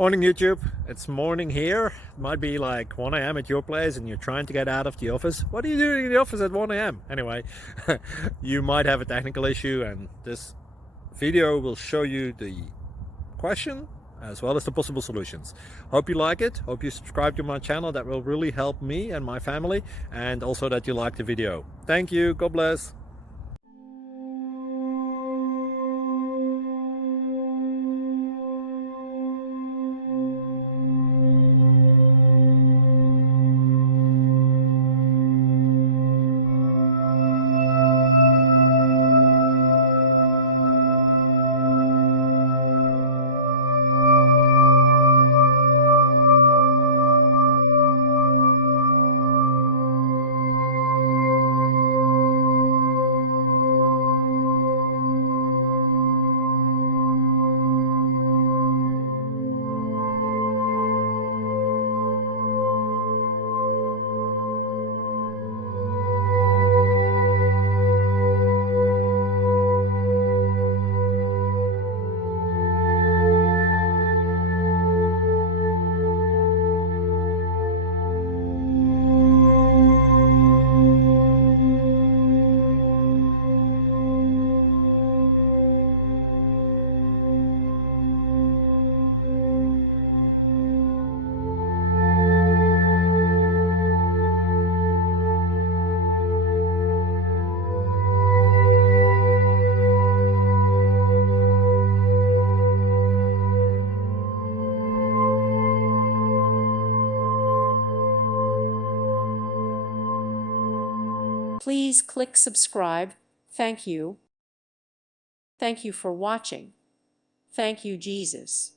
Morning YouTube, it's morning here. It might be like 1 a.m. at your place and you're trying to get out of the office. What are you doing in the office at 1 a.m.? Anyway, you might have a technical issue and this video will show you the question as well as the possible solutions. Hope you like it, hope you subscribe to my channel. That will really help me and my family, and also that you like the video. Thank you, God bless. Please click subscribe. Thank you. Thank you for watching. Thank you, Jesus.